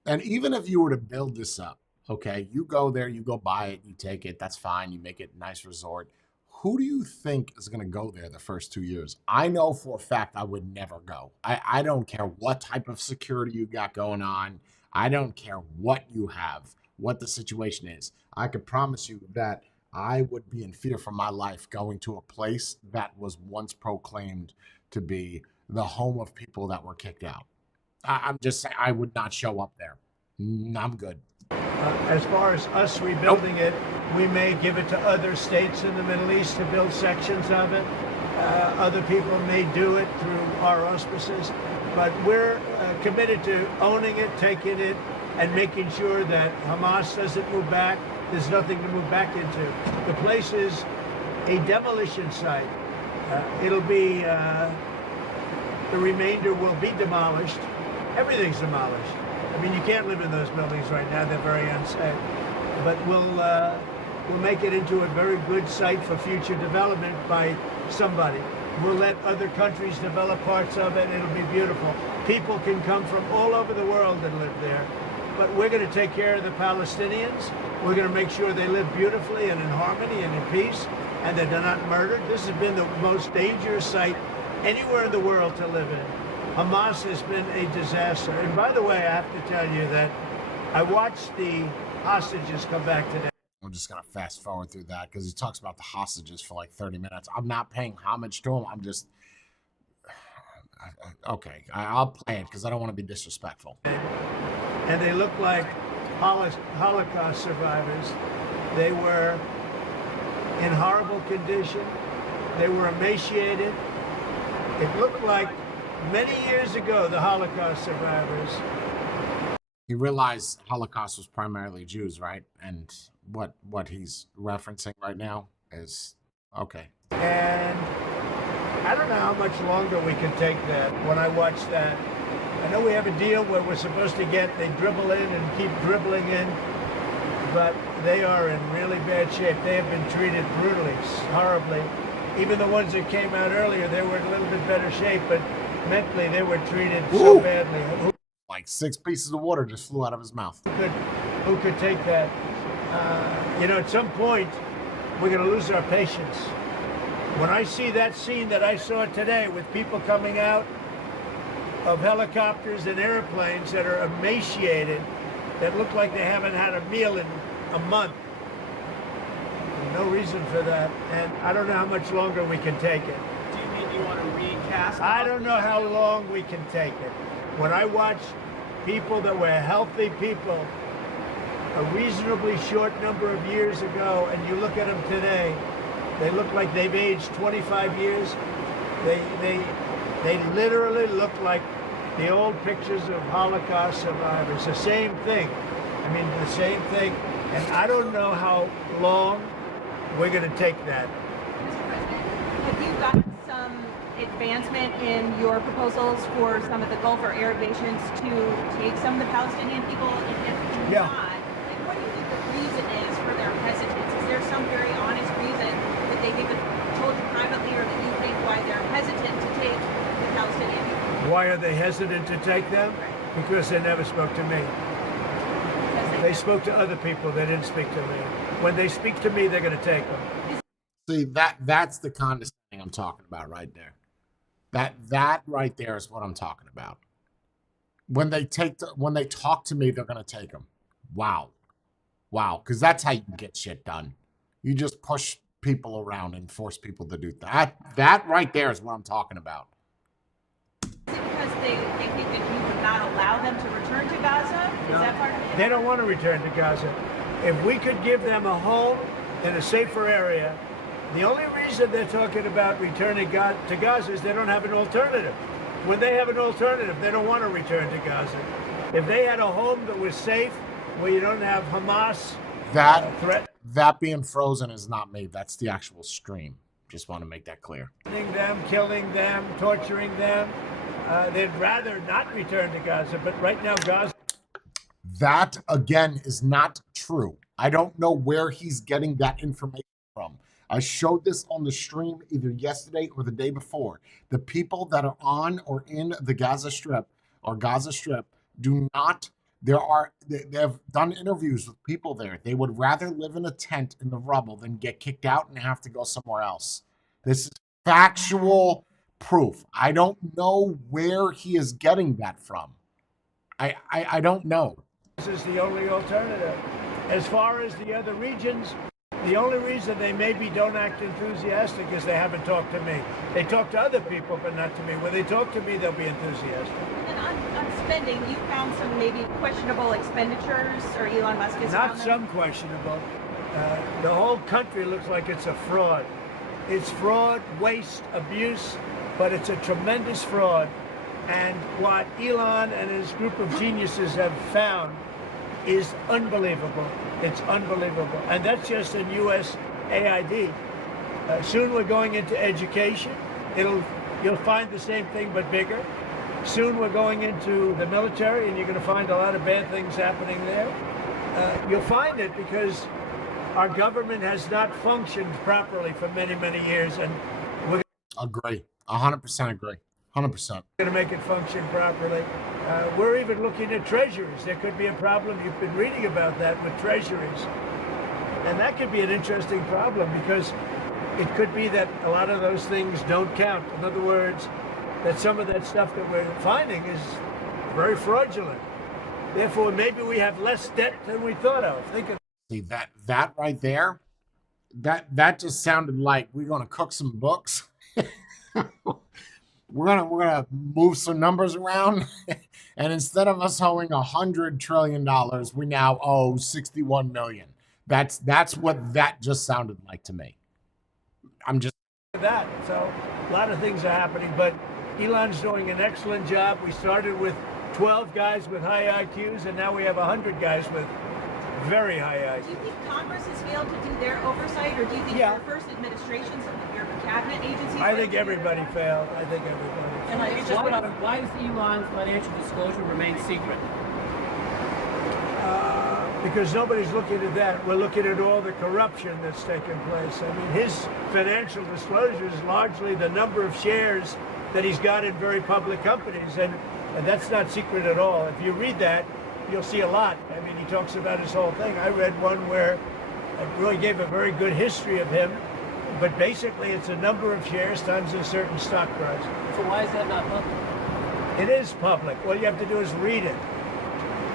And even if you were to build this up, okay, you go there, you go buy it, you take it, that's fine, you make it a nice resort. Who do you think is going to go there the first 2 years? I know for a fact I would never go. I don't care what type of security you got going on. I don't care what you have, what the situation is. I could promise you that I would be in fear for my life going to a place that was once proclaimed to be the home of people that were kicked out. I'm just saying, I would not show up there. I'm good. As far as us rebuilding it, we may give it to other states in the Middle East to build sections of it. Other people may do it through our auspices, but we're committed to owning it, taking it, and making sure that Hamas doesn't move back. There's nothing to move back into. The place is a demolition site. It'll be, the remainder will be demolished. Everything's demolished. I mean, you can't live in those buildings right now. They're very unsafe. But we'll make it into a very good site for future development by somebody. We'll let other countries develop parts of it. It'll be beautiful. People can come from all over the world and live there. But we're going to take care of the Palestinians. We're going to make sure they live beautifully and in harmony and in peace, and that they're not murdered. This has been the most dangerous site anywhere in the world to live in. Hamas has been a disaster. And by the way, I have to tell you that I watched the hostages come back today. I'm just going to fast forward through that because he talks about the hostages for like 30 minutes. I'm not paying homage to him. I'm just, okay, I'll play it because I don't want to be disrespectful. And they look like Holocaust survivors. They were in horrible condition. They were emaciated. It looked like many years ago, the Holocaust survivors. You realize Holocaust was primarily Jews, right? And what he's referencing right now is, okay. And I don't know how much longer we can take that. When I watch that, I know we have a deal where we're supposed to they dribble in and keep dribbling in, but they are in really bad shape. They have been treated brutally, horribly. Even the ones that came out earlier, they were in a little bit better shape, but mentally they were treated so badly. Like 6 pieces of water just flew out of his mouth. Who could take that? You know, at some point, we're going to lose our patience. When I see that scene that I saw today with people coming out of helicopters and airplanes that are emaciated, that look like they haven't had a meal in a month, no reason for that. And I don't know how much longer we can take it. Do you mean you want to recast? I don't know how long we can take it. When I watch people that were healthy people a reasonably short number of years ago, and you look at them today, they look like they've aged 25 years. They literally look like the old pictures of Holocaust survivors. The same thing. I mean, the same thing. And I don't know how long we're going to take that. Mr. President, have you gotten some advancement in your proposals for some of the Gulf or Arab nations to take some of the Palestinian people? And if not, like, what do you think the reason is for their hesitance? Is there some very honest reason that they haven't told you privately, or that you think why they're hesitant to take the Palestinian people? Why are they hesitant to take them? Because they never spoke to me. They spoke to other people. They didn't speak to me. When they speak to me, they're going to take them. See, that's the condescending I'm talking about right there. That right there is what I'm talking about. When they talk to me, they're going to take them. Wow. Because that's how you get shit done. You just push people around and force people to do that. That right there is what I'm talking about. Is it because they think that you would not allow them to return to Gaza? Is that part of it? They don't want to return to Gaza. If we could give them a home in a safer area, the only reason they're talking about returning to Gaza is they don't have an alternative. When they have an alternative, they don't want to return to Gaza. If they had a home that was safe, where you don't have Hamas threat. That being frozen is not me. That's the actual stream. Just want to make that clear. Killing them, torturing them. They'd rather not return to Gaza, but right now Gaza... That, again, is not true. I don't know where he's getting that information from. I showed this on the stream either yesterday or the day before. The people that are on or in the Gaza Strip do not... They have done interviews with people there. They would rather live in a tent in the rubble than get kicked out and have to go somewhere else. This is factual proof. I don't know where he is getting that from. I don't know. This is the only alternative. As far as the other regions, The only reason they maybe don't act enthusiastic is they haven't talked to me. They talk to other people, but not to me. When they talk to me, they'll be enthusiastic. And on spending, you found some maybe questionable expenditures, or Elon Musk has Not found them? some questionable. The whole country looks like it's a fraud. It's fraud, waste, abuse, but it's a tremendous fraud. And what Elon and his group of geniuses have found is unbelievable. It's unbelievable. And that's just in US AID. Soon we're going into education. You'll find the same thing but bigger. Soon we're going into the military, and you're going to find a lot of bad things happening there. You'll find it because our government has not functioned properly for many, many years, and we're Agree. 100% agree. 100%. going to make it function properly. We're even looking at treasuries. There could be a problem. You've been reading about that with treasuries. And that could be an interesting problem because it could be that a lot of those things don't count. In other words, that some of that stuff that we're finding is very fraudulent. Therefore, maybe we have less debt than we thought of. Think of See that right there, that just sounded like we're gonna cook some books. we're gonna move some numbers around, and instead of us owing $100 trillion, we now owe 61 million. That's what that just sounded like to me. I'm just that. So a lot of things are happening, but Elon's doing an excellent job. We started with 12 guys with high IQs, and now we have 100 guys with very high IQs. Do you think Congress has failed to do their oversight, or do you think your first administration, some of your cabinet agencies? I think everybody failed. I think everybody failed. And why does Elon's financial disclosure remain secret? Because nobody's looking at that. We're looking at all the corruption that's taken place. I mean, his financial disclosure is largely the number of shares that he's got in very public companies, and that's not secret at all. If you read that, you'll see a lot. I mean, he talks about his whole thing. I read one where it really gave a very good history of him, but basically it's a number of shares times a certain stock price. So why is that not public? It is public. All you have to do is read it.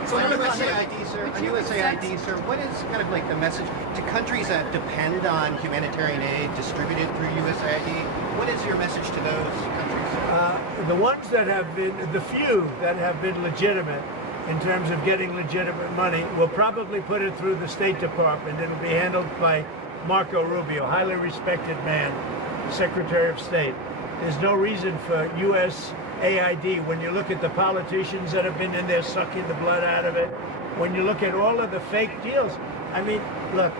So on USAID, sir, what is kind of like the message to countries that depend on humanitarian aid distributed through USAID? What is your message to those countries? The ones that have been, the few that have been legitimate in terms of getting legitimate money, will probably put it through the State Department. It'll be handled by Marco Rubio, highly respected man, Secretary of State. There's no reason for USAID, when you look at the politicians that have been in there sucking the blood out of it, when you look at all of the fake deals, I mean, look,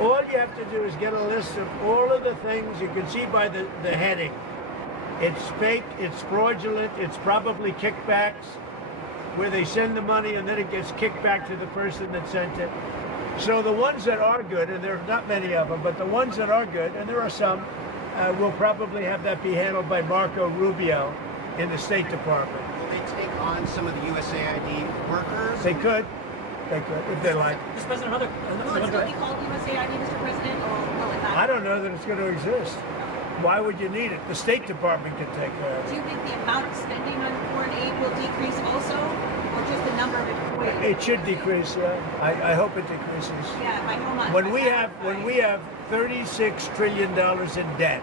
all you have to do is get a list of all of the things you can see by the heading. It's fake, it's fraudulent, it's probably kickbacks, where they send the money and then it gets kicked back to the person that sent it. So the ones that are good, and there are not many of them, but the ones that are good, and there are some, will probably have that be handled by Marco Rubio in the State Department. Will they take on some of the USAID workers? They could, if they like. Mr. President, Will it still be called USAID, Mr. President, or will it not? I don't know that it's going to exist. Why would you need it? The State Department can take care of it. Do you think the amount of spending on foreign aid will decrease also, or just the number of employees? It should decrease, yeah. I hope it decreases. Yeah, by how much? When we have $36 trillion in debt,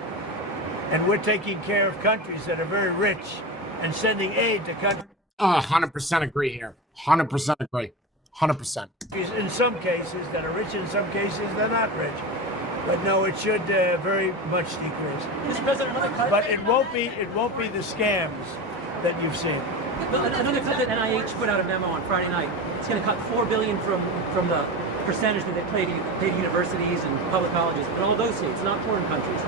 and we're taking care of countries that are very rich and sending aid to countries. 100% agree here. 100% agree. 100%. In some cases that are rich, in some cases they're not rich. But no, it should very much decrease. Mr. President, another cut. But it won't be the scams that you've seen. Another cut that NIH put out a memo on Friday night. It's going to cut $4 billion from the percentage that they pay to universities and public colleges in all those states, not foreign countries.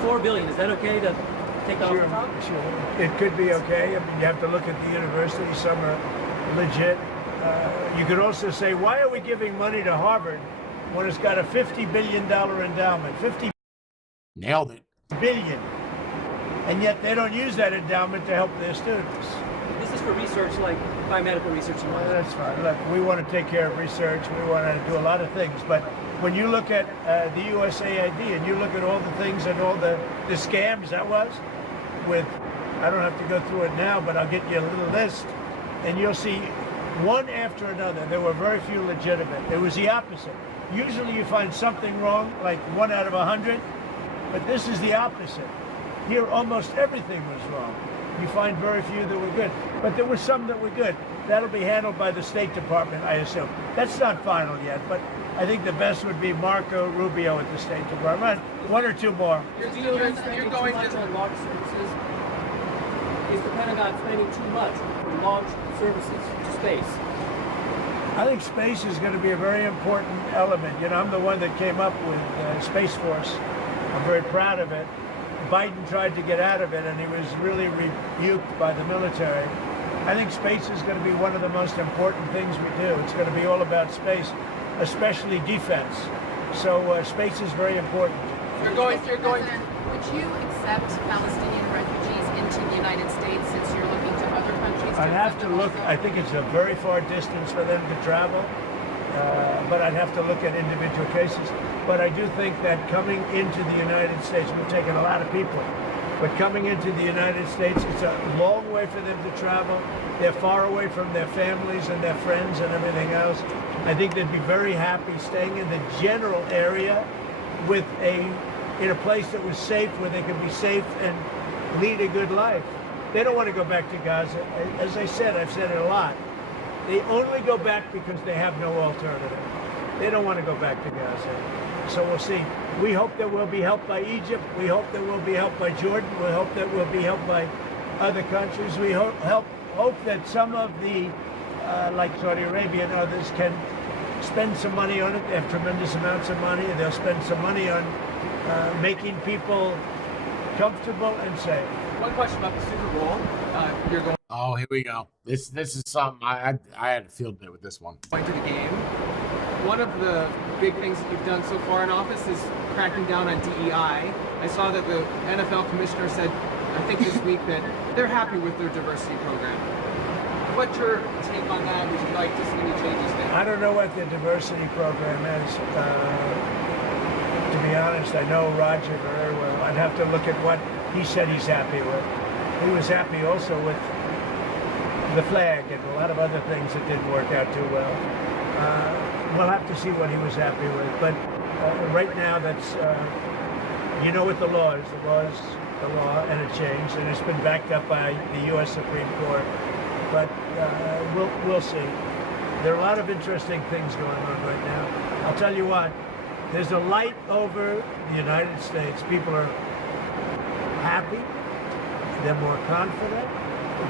$4 billion. Is that okay to take that off the top? Sure. It could be okay. I mean, you have to look at the universities. Some are legit. You could also say, why are we giving money to Harvard when it's got a $50 billion endowment? Nailed it. Billion. And yet they don't use that endowment to help their students. This is for research like biomedical research and all Well, that. that's fine. Look, we want to take care of research. We want to do a lot of things. But when you look at the USAID and you look at all the things and all the scams that was with, I don't have to go through it now, but I'll get you a little list, and you'll see one after another. There were very few legitimate. It was the opposite. Usually you find something wrong, like 1 out of 100, but this is the opposite. Here, almost everything was wrong. You find very few that were good, but there were some that were good. That'll be handled by the State Department, I assume. That's not final yet, but I think the best would be Marco Rubio at the State Department. One or two more. You're going to launch services. Is the Pentagon spending too much for launch services to space? I think space is going to be a very important element. You know, I'm the one that came up with Space Force. I'm very proud of it. Biden tried to get out of it, and he was really rebuked by the military. I think space is going to be one of the most important things we do. It's going to be all about space, especially defense. So space is very important. You're going. Would you accept Palestinian refugees into the United States since you're looking to other countries? I'd have to look. I think it's a very far distance for them to travel, but I'd have to look at individual cases. But I do think that coming into the United States, we've taken a lot of people, but coming into the United States, it's a long way for them to travel. They're far away from their families and their friends and everything else. I think they'd be very happy staying in the general area with in a place that was safe, where they could be safe and lead a good life. They don't want to go back to Gaza. As I said, I've said it a lot. They only go back because they have no alternative. They don't want to go back to Gaza. So we'll see. We hope that we'll be helped by Egypt. We hope that we'll be helped by Jordan. We hope that we'll be helped by other countries. We hope that some of the, like Saudi Arabia and others, can spend some money on it. They have tremendous amounts of money. They'll spend some money on making people comfortable and safe. One question about the Super Bowl. You're going Oh, here we go. This is something I had a field day with this one. to the game. One of the big things that you've done so far in office is cracking down on DEI. I saw that the NFL commissioner said, I think this week, that they're happy with their diversity program. What's your take on that? Would you like to see any changes there? I don't know what the diversity program is. To be honest, I know Roger very well. I'd have to look at what he said he's happy with. He was happy also with the flag and a lot of other things that didn't work out too well. We'll have to see what he was happy with. But right now, that's, you know what the law is. The law is the law, and it changed, and it's been backed up by the U.S. Supreme Court. But we'll see. There are a lot of interesting things going on right now. I'll tell you what, there's a light over the United States. People are happy. They're more confident.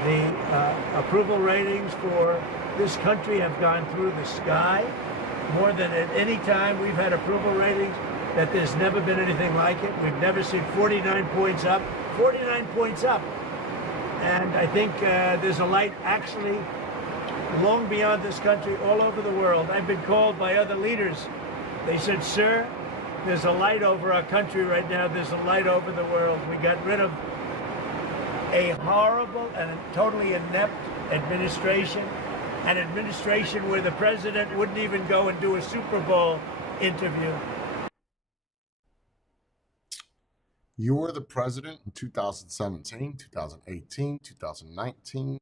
The approval ratings for this country have gone through the sky. More than at any time we've had approval ratings, that there's never been anything like it. We've never seen 49 points up. 49 points up. And I think there's a light actually long beyond this country, all over the world. I've been called by other leaders. They said, sir, there's a light over our country right now. There's a light over the world. We got rid of a horrible and a totally inept administration, an administration where the president wouldn't even go and do a Super Bowl interview. You were the president in 2017, 2018, 2019,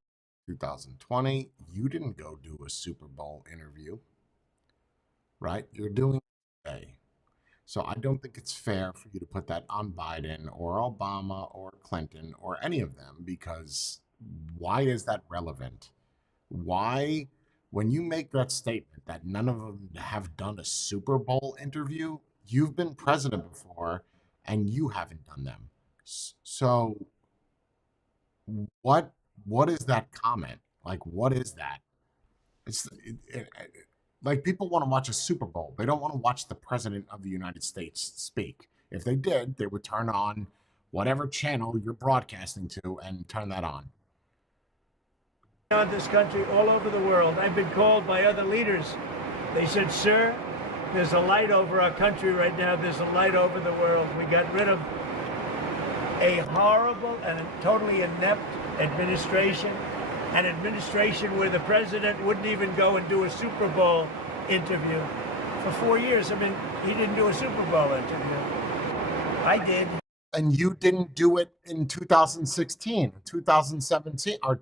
2020. You didn't go do a Super Bowl interview, right? You're doing it today. So I don't think it's fair for you to put that on Biden or Obama or Clinton or any of them, because why is that relevant? Why, when you make that statement that none of them have done a Super Bowl interview, you've been president before and you haven't done them. So what is that comment? Like, what is that? It's like people want to watch a Super Bowl. They don't want to watch the president of the United States speak. If they did, they would turn on whatever channel you're broadcasting to and turn that on. On this country, all over the world, I've been called by other leaders. They said, sir, there's a light over our country right now. There's a light over the world. We got rid of a horrible and a totally inept administration, an administration where the president wouldn't even go and do a Super Bowl interview. For 4 years, I mean, he didn't do a Super Bowl interview. I did. And you didn't do it in 2016, 2017, or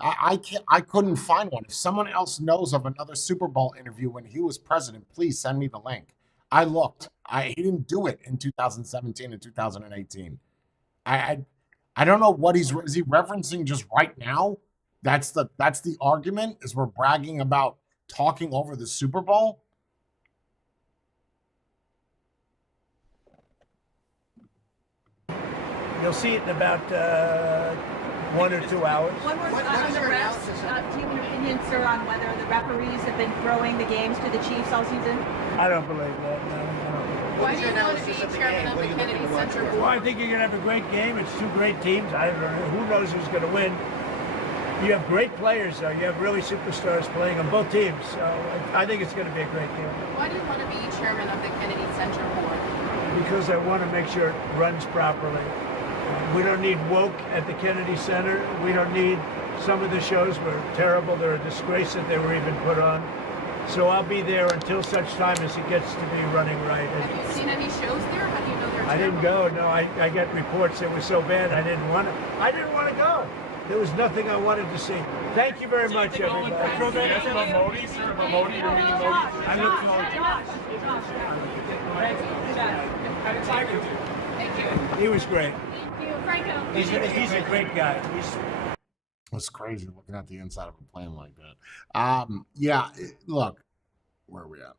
I couldn't find one. If someone else knows of another Super Bowl interview when he was president, please send me the link. I looked. He didn't do it in 2017 and 2018. I I, I don't know what is he referencing just right now? That's the argument is we're bragging about talking over the Super Bowl. You'll see it in about 1 or 2 hours. One more on the refs. Do you have an opinion, sir, on whether the referees have been throwing the games to the Chiefs all season? I don't believe that. No, I don't believe that. Why do you want to be chairman of the Kennedy Center Well, Board? I think you're going to have a great game. It's two great teams. I don't know. Who knows who's going to win? You have great players, though. You have really superstars playing on both teams. So I think it's going to be a great game. Why do you want to be chairman of the Kennedy Center Board? Because I want to make sure it runs properly. We don't need woke at the Kennedy Center. We don't need some of the shows were terrible. They're a disgrace that they were even put on. So I'll be there until such time as it gets to be running right. Have you seen any shows there? How do you know they're terrible? I didn't go. No, I got reports it was so bad I didn't want to. I didn't want to go. There was nothing I wanted to see. Thank you very much, everybody. Yes, about Modi, sir, about Modi, you're meeting Modi. I look forward to it. Thank you. He was great. Thank you, Franco. He's a great guy. It's crazy looking at the inside of a plane like that. Yeah, look, where are we at?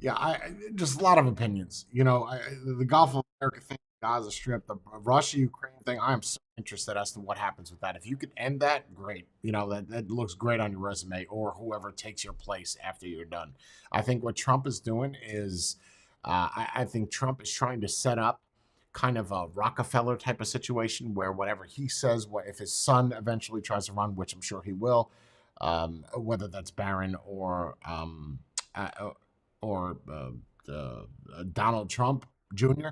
Yeah. Just a lot of opinions. The Gulf of America thing, Gaza Strip, the Russia-Ukraine thing. I am so interested as to what happens with that. If you could end that, great. That looks great on your resume, or whoever takes your place after you're done. I think what Trump is doing is, I think Trump is trying to set up kind of a Rockefeller type of situation where whatever he says, if his son eventually tries to run, which I'm sure he will, whether that's Barron or Donald Trump Jr.,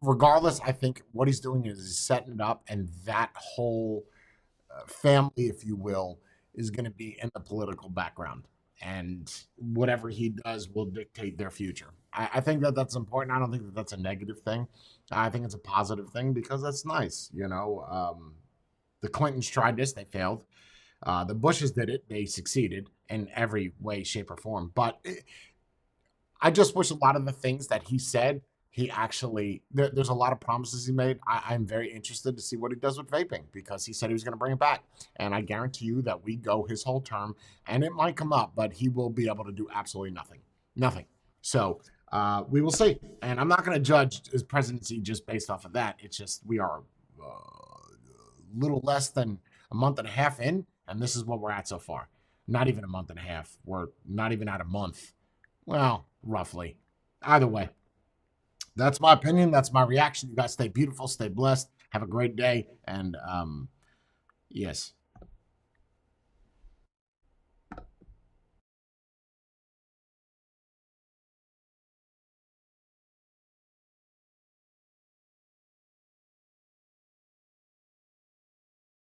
regardless, I think what he's doing is he's setting it up, and that whole family, if you will, is going to be in the political background. And whatever he does will dictate their future. I think that's important. I don't think that's a negative thing. I think it's a positive thing because that's nice. The Clintons tried this, they failed. The Bushes did it, they succeeded in every way, shape, or form. But I just wish a lot of the things that he said, he actually, there's a lot of promises he made. I'm very interested to see what he does with vaping because he said he was going to bring it back. And I guarantee you that we go his whole term, and it might come up, but he will be able to do absolutely nothing. Nothing. So we will see. And I'm not going to judge his presidency just based off of that. It's just we are a little less than a month and a half in, and this is what we're at so far. Not even a month and a half. We're not even at a month. Well, roughly. Either way. That's my opinion. That's my reaction. You guys stay beautiful, stay blessed, have a great day, and yes.